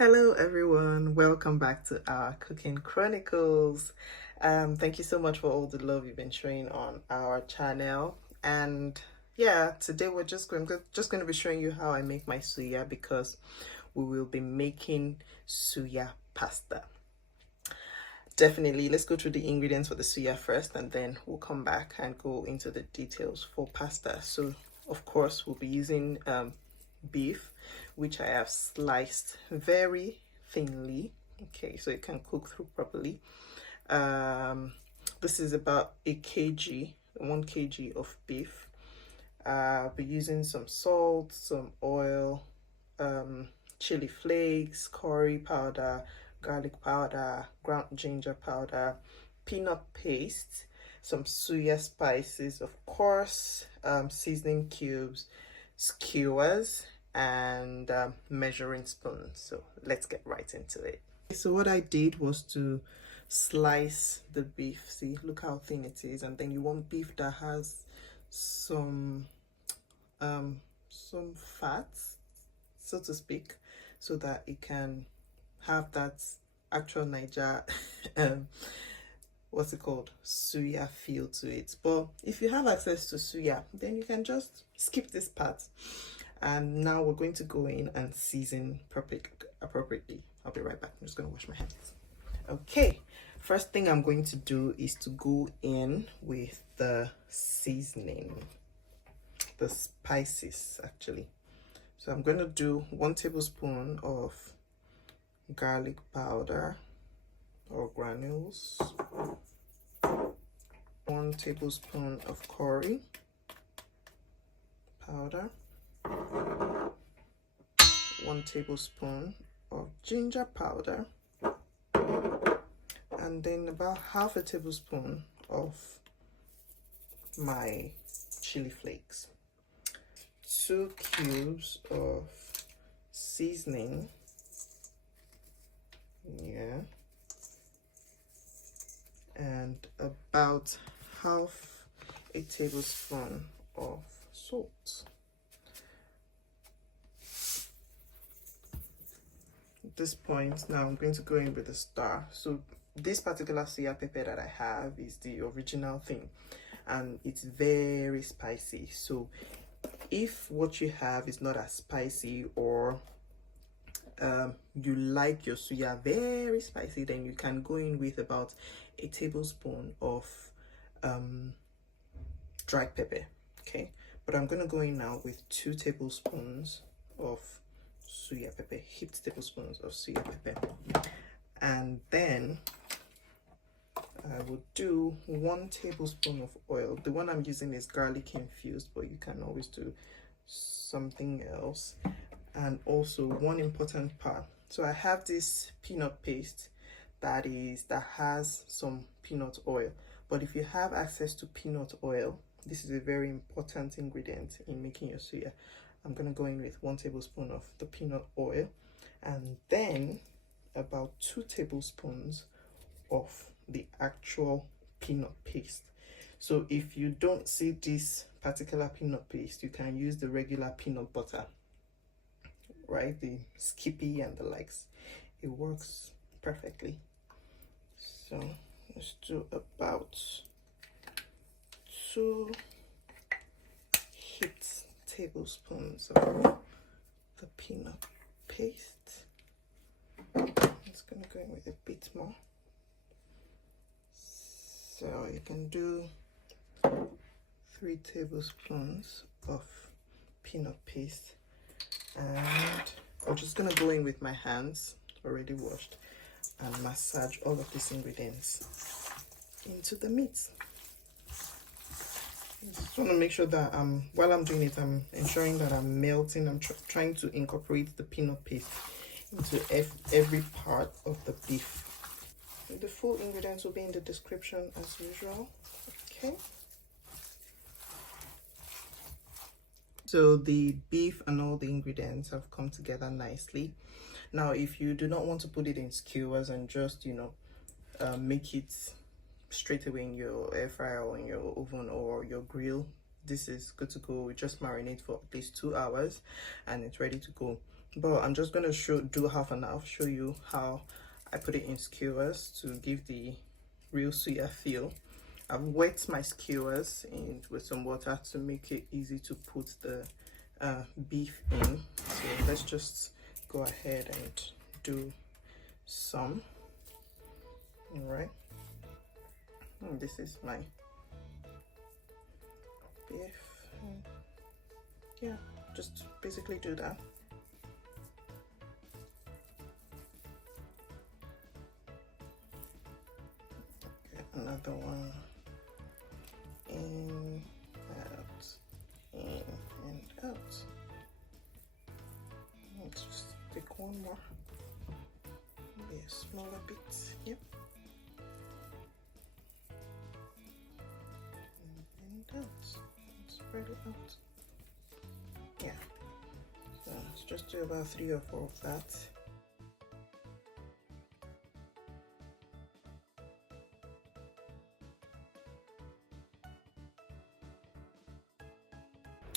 Hello everyone, welcome back to our cooking chronicles. Thank you so much for all the love you've been showing on our channel. And yeah, today we're just going to be showing you how I make my suya, because we will be making suya pasta. Definitely, let's go through the ingredients for the suya first, and then we'll come back and go into the details for pasta. So of course we'll be using beef, which I have sliced very thinly, okay, so it can cook through properly. This is about 1 kg of beef. I'll be using some salt, some oil, chili flakes, curry powder, garlic powder, ground ginger powder, peanut paste, some suya spices, of course, seasoning cubes, skewers, and measuring spoons. So let's get right into it. So what I did was to slice the beef. See, look how thin it is. And then you want beef that has some fat, so to speak, so that it can have that actual Niger what's it called, suya feel to it. But if you have access to suya, then you can just skip this part. And now we're going to go in and season appropriately. I'll be right back. I'm just going to wash my hands. Okay, first thing I'm going to do is to go in with the seasoning, the spices actually. So I'm going to do 1 tablespoon of garlic powder or granules, 1 tablespoon of curry powder, 1 tablespoon of ginger powder, and then about half a tablespoon of my chili flakes, 2 cubes of seasoning, yeah, and about half a tablespoon of salt. At this point, now I'm going to go in with the star. So this particular suya pepper that I have is the original thing, and it's very spicy. So if what you have is not as spicy, or you like your suya very spicy, then you can go in with about a tablespoon of dry pepper, okay? But I'm going to go in now with 2 tablespoons of suya pepper, heaped tablespoons of suya pepper. And then I will do 1 tablespoon of oil. The one I'm using is garlic infused, but you can always do something else. And also 1 important part. So I have this peanut paste that has some peanut oil. But if you have access to peanut oil, this is a very important ingredient in making your suya. I'm going to go in with 1 tablespoon of the peanut oil, and then about 2 tablespoons of the actual peanut paste. So if you don't see this particular peanut paste, you can use the regular peanut butter, right? The Skippy and the likes. It works perfectly. So let's do about 2 heaped tablespoons of the peanut paste. I'm just gonna go in with a bit more. So you can do 3 tablespoons of peanut paste, and I'm just gonna go in with my hands already washed and massage all of these ingredients into the meat. I just want to make sure that while I'm doing it, I'm ensuring that I'm melting. I'm trying to incorporate the peanut paste into every part of the beef. The full ingredients will be in the description as usual. Okay. So the beef and all the ingredients have come together nicely. Now, if you do not want to put it in skewers and just, make it straight away in your air fryer or in your oven or your grill, this is good to go. We just marinate for at least 2 hours and it's ready to go. but I'm just going to do half and half, show you how I put it in skewers to give the real suya feel. I've wet my skewers in with some water to make it easy to put the beef in. So let's just go ahead and do some. All right, and this is my beef. Yeah, just basically do that. Okay, another one. In, out, in, and out. Let's just take one more. Maybe a smaller bit. Yep. And out. Spread it out. Yeah. So let's just do about 3 or 4 of that.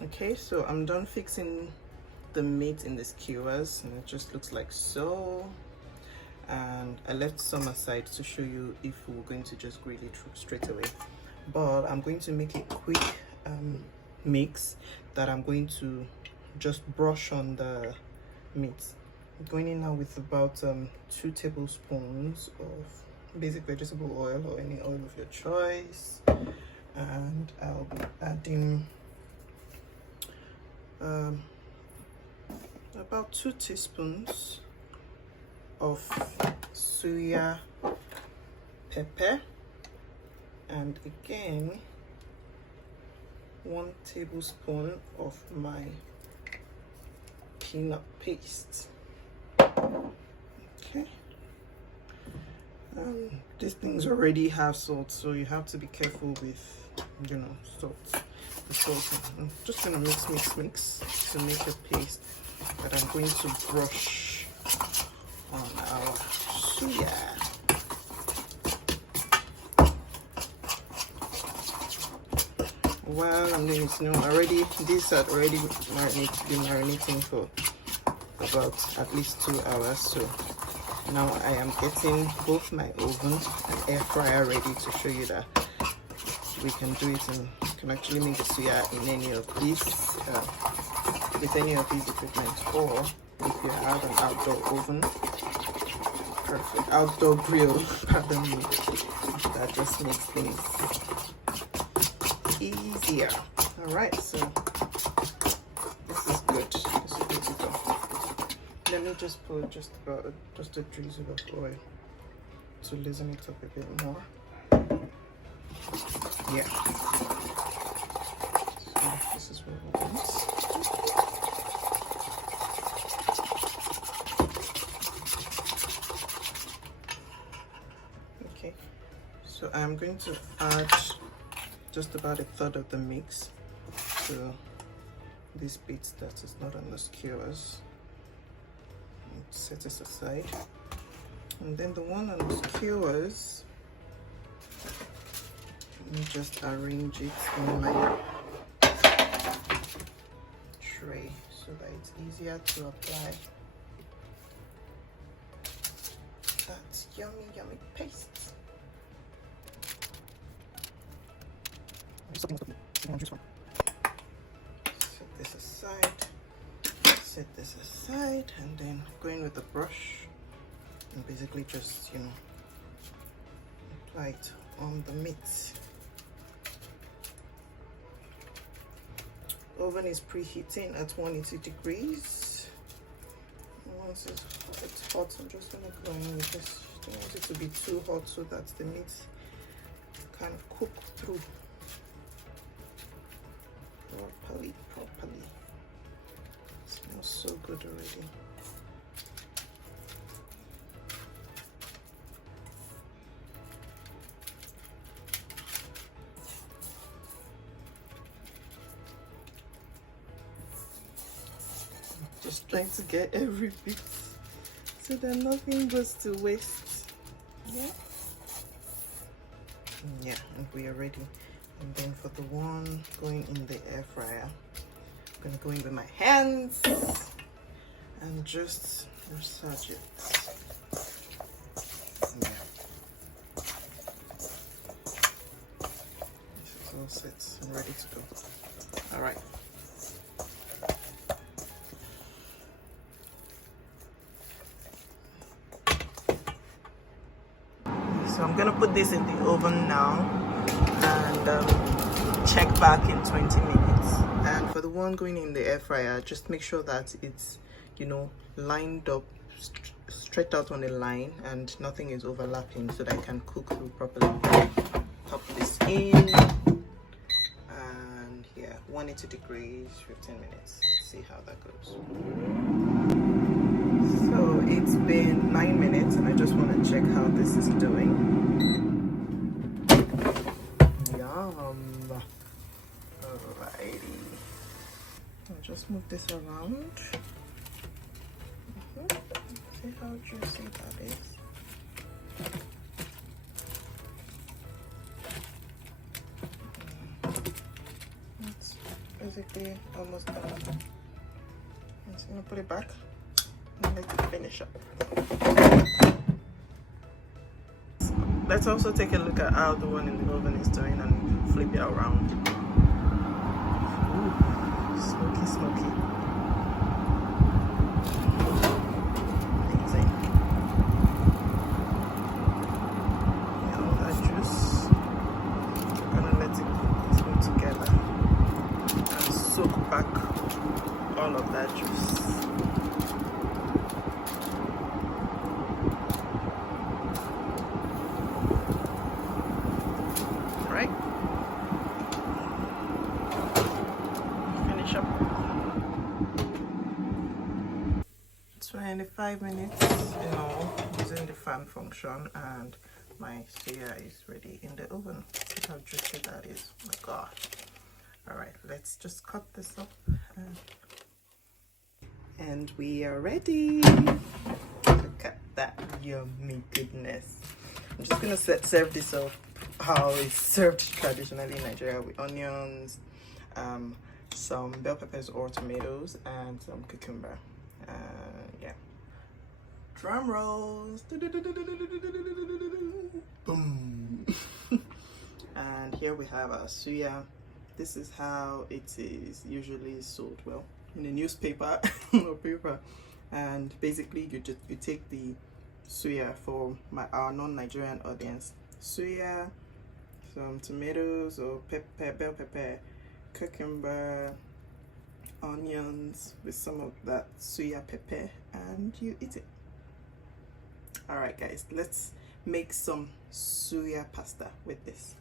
Okay, so I'm done fixing the meat in the skewers, and it just looks like so. And I left some aside to show you if we're going to just grill it straight away, but I'm going to make a quick mix that I'm going to just brush on the meat. I'm going in now with about 2 tablespoons of basic vegetable oil, or any oil of your choice, and I'll be adding about 2 teaspoons of suya pepper, and again 1 tablespoon of my peanut paste. Okay, these things already have salt, so you have to be careful with, you know, salt. I'm just gonna mix to make a paste that I'm going to brush on our suya. While I'm doing it, you know, already these are already been marinating for about at least 2 hours. So now I am getting both my oven and air fryer ready to show you that we can do it, and you can actually make the suya in any of these with any of these equipment, or if you have an outdoor oven, perfect, outdoor grill, pardon me, that just makes things easier. All right, so this is good. This is good to go. Let me just put just a drizzle of oil to loosen it up a bit more. Yeah. So this is what we want. Okay. So I'm going to add just about 1/3 of the mix to this bit that is not on the skewers. Set this aside, and then the one on the skewers, let me just arrange it in my tray so that it's easier to apply that yummy paste. Set this aside. Set this aside, and then going with the brush and basically just, you know, apply it on the meat. Oven is preheating at 180 degrees. Once it's hot, I'm just gonna go in with this. I don't want it to be too hot so that the meat kind of cook through properly. It smells so good already. Just trying to get every bit so that nothing goes to waste. Yeah, and we are ready. And then for the one going in the air fryer, I'm gonna go in with my hands. and just massage it. Yeah. This is all set and ready to go. All right. So I'm gonna put this in the oven now and check back in 20 minutes. And for the one going in the air fryer, just make sure that it's, you know, lined up, stretched out on a line, and nothing is overlapping, so that I can cook through properly. Pop this in, and yeah, 180 degrees, 15 minutes. Let's see how that goes. So it's been 9 minutes, and I just want to check how this is doing. Yum. Alrighty. I'll just move this around. See how juicy that is. It's basically almost done. I'm just gonna put it back and let it finish up. Let's also take a look at how the one in the oven is doing and flip it around. Ooh, smoky, smoky. Amazing. Yeah, all that juice. I'm gonna let it go together and soak back all of that juice. Right? Finish up. 25 minutes, you know, using the fan function, and my suya is ready in the oven. Look how juicy that is. Oh my god. Alright, let's just cut this up. And we are ready. Look at that yummy goodness. I'm just gonna serve this up how it's served traditionally in Nigeria, with onions, some bell peppers or tomatoes, and some cucumber. Yeah. Drum rolls. Boom. And here we have our suya. This is how it is usually sold, well, in a newspaper or paper. And basically you take the suya for our non-Nigerian audience. Suya, some tomatoes or pepper, bell pepper, cucumber, onions with some of that suya pepper, and you eat it. All right guys, let's make some suya pasta with this.